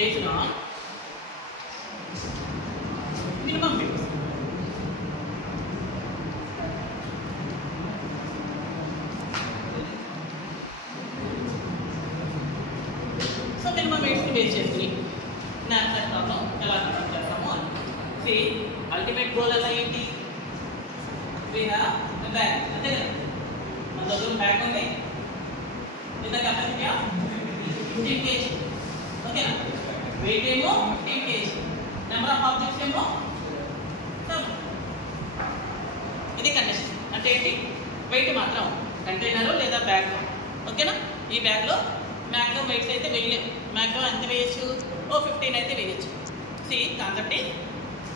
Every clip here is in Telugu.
based on minimum weights. So minimum weights ని బేస్ చేసుకుని స్నాప్షాట్ ప్రాబ్లం ఎలా కండక్ట్ చేస్తాము అని. See, ultimate goal ఎలా ఏంటి? We have a bag. అంతే కదా, మన దగ్గర బ్యాగ్ ఉంది with the capacity of 15 kg. ఓకేనా? వెయిట్ ఏమో 15 kg, నెంబర్ ఆఫ్ ఆబ్జెక్ట్స్ ఏమో 7. ఇది కండిషన్. అంటే ఏంటి? వెయిట్ మాత్రం కంటైనర్ లేదా బ్యాగ్. ఓకేనా? ఈ బ్యాగ్లో మ్యాక్సిమం వెయిట్స్ అయితే వేయలేము. మ్యాక్సిమం ఎంత వేయచ్చు? 15 అయితే వేయచ్చు. సి కాన్సెప్ట్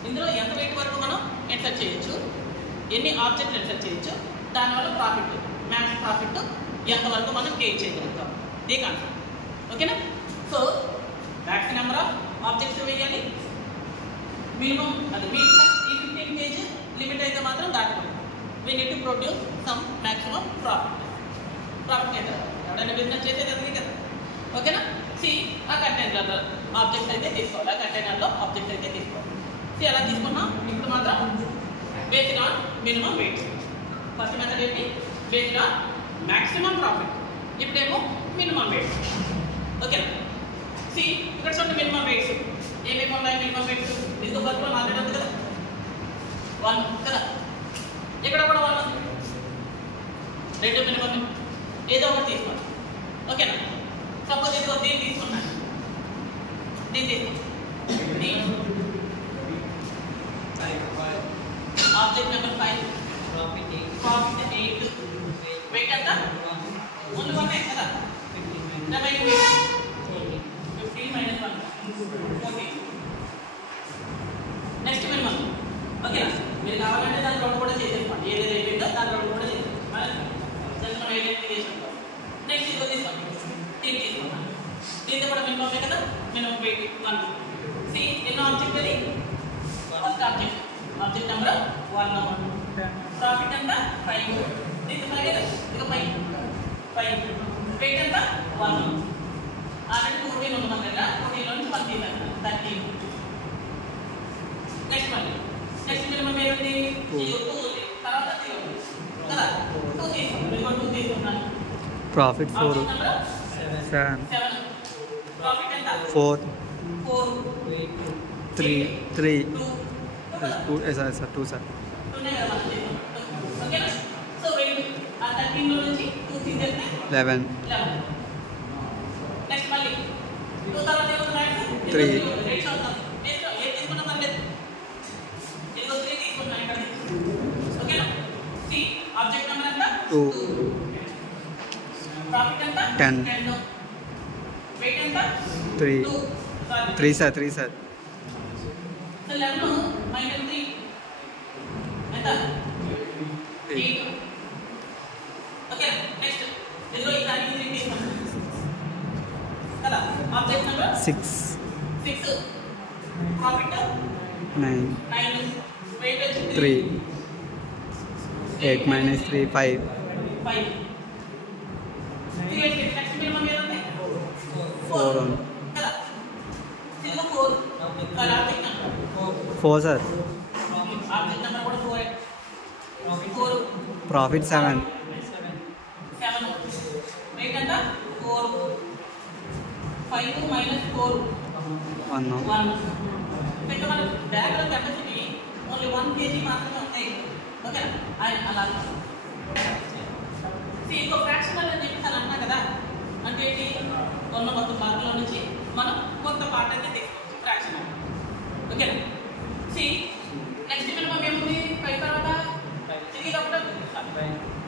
ఇందులో ఎంత వెయిట్ వరకు మనం ఇన్సర్ట్ చేయొచ్చు, ఎన్ని ఆబ్జెక్ట్లు ఇన్సర్ట్ చేయొచ్చు, దానివల్ల ప్రాఫిట్ మ్యాక్స్ ప్రాఫిట్ ఎంతవరకు మనం గెయిన్ చేయగలుగుతాం, ఇది కాన్సెప్ట్. ఓకేనా? So max number of objects వేయాలి, మినిమం అది మీ ఈ 15 kg లిమిట్ అయితే మాత్రం దాటకూడదు. We need to produce some maximum profit. Profit అయితే ఎవరైనా బిజినెస్ చేసేది అది కదా. ఓకేనా? సి ఆ కంటైనర్లో ఆబ్జెక్ట్స్ అయితే తీసుకోవాలి, ఆ కంటైనర్లో ఆబ్జెక్ట్స్ అయితే తీసుకోవాలి. సి ఎలా తీసుకున్నాం? ఇప్పుడు మాత్రం based on minimum weights. First method ఏంటి? Based on maximum profit. ఇప్పుడేమో మినిమం వెయిట్స్. ఓకేనా? సి ఇక్కడ చూడండి మినిమం వెయిట్స్ ఏమేమి ఉన్నాయి. మినిమం వెయిట్స్ ఇందుకు ఫస్ట్ 1 ఆల్రెడీ ఉంది కదా, 1 కదా. ఇక్కడ కూడా 1 ఉంది. 2 మినిమం ఏదో ఒకటి తీసుకోండి. ఓకేనా? సపోజ్ ఇదిగో దీన్ని తీసుకున్నాను, దీన్ని తీసుకున్నాను. ఆబ్జెక్ట్ నెంబర్ 5, ప్రాఫిట్ 8, వెయిట్ ఎంత? ముందు 1 కదా, 15 -1 14. Next minimum. ఓకేనా? మీరు కావాలంటే దాని రౌండ్ కూడా చేసేసుకోండి, ఏదైతే అయిపోయిందో దాని రౌండ్ కూడా చేసేసుకోండి. జస్ట్ మనం ఏదైతే చేసుకుంటాం. నెక్స్ట్ ఇదిగో తీసుకోండి, దీన్ని తీసుకున్నాను. దీంతో కూడా మినిమం కదా, మినిమం వెయిట్ 1. సి ఎన్నో ఆబ్జెక్ట్ అది? First object, object number 1. Profit ఎంత? 5. దీంతో 5 కదా, ఇక 5. వెయిట్ ఎంత? 1. ఆల్రెడీ 14 ఉన్నాం కదా, 14 నుంచి 1 తీసాను, 13. నెక్స్ట్ మళ్ళీ నెక్స్ట్ మినిమం ఏముంది? 2 ఉంది, తర్వాత 3 ఉంది కదా, 2 తీసుకున్నాను. 2 తీసుకున్నాను. ప్రాఫిట్ 4, 7, ప్రాఫిట్ ఎంత? 4, 3, 2 2 సార్ 2 సార్. ఓకేనా? సో వెయిట్ ఆ 13 లో నుంచి 2 తీసేస్తే 11. నెక్స్ట్ మళ్ళీ 2 తర్వాత ఏమవుతుంది? 3. రేట్స్ అవుతుంది. నెక్స్ట్ ఏ తీసుకున్నా పర్లేదు, ఇదిగో 3 తీసుకున్నాను ఇక్కడ. ఓకేనా? సి ఆబ్జెక్ట్ నెంబర్ ఎంత? 2. ప్రాఫిట్ ఎంత? 10. వెయిట్ ఎంత? 3. 3 సార్. సో 11 - 3 ఎంత? 8. ఓకే. నెక్స్ట్ ఇదిగో ఈసారి 3 తీసుకున్నాను కదా, ఆబ్జెక్ట్ నెంబర్ 6. ప్రాఫిట్ 9. వెయిట్ వచ్చి 3. 8 - 3 5. 5. నెక్స్ట్ మినిమం ఏముంది? 4 కదా, ఇదిగో 4. Object number 4 sir. Object number కూడా 4. ప్రాఫిట్ 7. 7. వెయిట్ ఎంత? 4. 5 - 4 1. ఇంకా మన బ్యాగ్లో కెపాసిటీ ఓన్లీ 1 kg మాత్రమే ఉంటాయి. ఓకే, అలా ఇంకో ఫ్రాక్షనల్ అని చెప్పేసి అన్నా కదా, అంటే ఏంటి? ఉన్న మొత్తం భాగంలో నుంచి మనం కొంత పార్ట్ అయితే తీసుకోవచ్చు ఫ్రాక్షనల్. ఓకేనా? సి నెక్స్ట్ మినిమం ఏముంది? 5 తర్వాత తిరిగి ఒకటి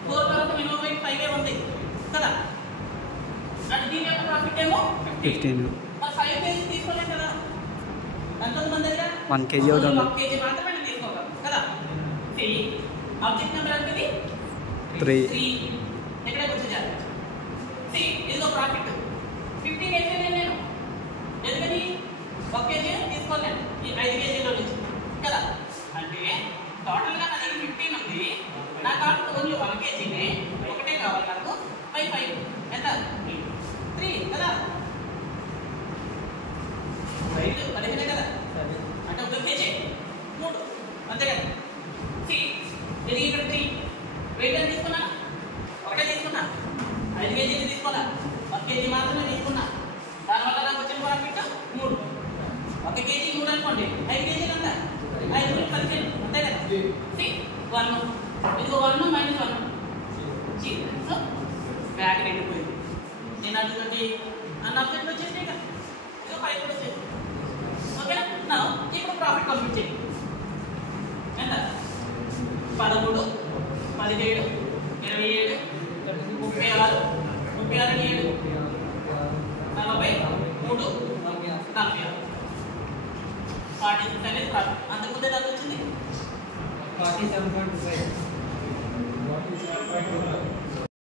4 తర్వాత మినిమం వెయిట్ 5 ఉంది కదా, అంటే దీని యొక్క ప్రాఫిట్ ఏమో 15. మరి 5 kg తీసుకోలేం కదా, ఎంత మంది దగ్గర 1 kg అవుతుంది. 1 kg మాత్రమే నేను తీసుకోగలను కదా. సి ఆబ్జెక్ట్ నెంబర్ అనేది 3. ఎక్కడే వచ్చేయాలి. సి ఇదిగో ప్రాఫిట్ 15 వేసేనే నేను, ఎందుకని 1 kg తీసుకోలేను ఈ 5 kgలో నుంచి కదా. అంటే టోటల్గా నా దగ్గర 15 ఉంది, నా కాస్ట్ ఓన్లీ 1 kgనే, ఒకటే కావాలి నాకు. 5 ఎంత? 3 కదా. తీసుకోవాలా 1 కేజీ మాత్రమే తీసుకున్నా దానివల్ల నాకు వచ్చిన ప్రాఫిట్ 3 1 కేజీ 3 అనుకోండి 5 కేజీలు అంతా 5 15 అంతే కదా 1 ఇదిగో 1 మైనస్ 1 సో బ్యాగ్ నిండిపోయింది నేను అటువంటి అన్న అబ్జెక్ట్ వచ్చేసి కదా ఇదిగో 5 కూడా వచ్చేసి ఓకేనా నా ఇప్పుడు ప్రాఫిట్ కంప్లీట్ చేయండి ఎంత 13 17 27 36 36 7 43 46 46 అనేది ప్రాఫిట్ అంతకుముందే దాకా వచ్చింది 47.25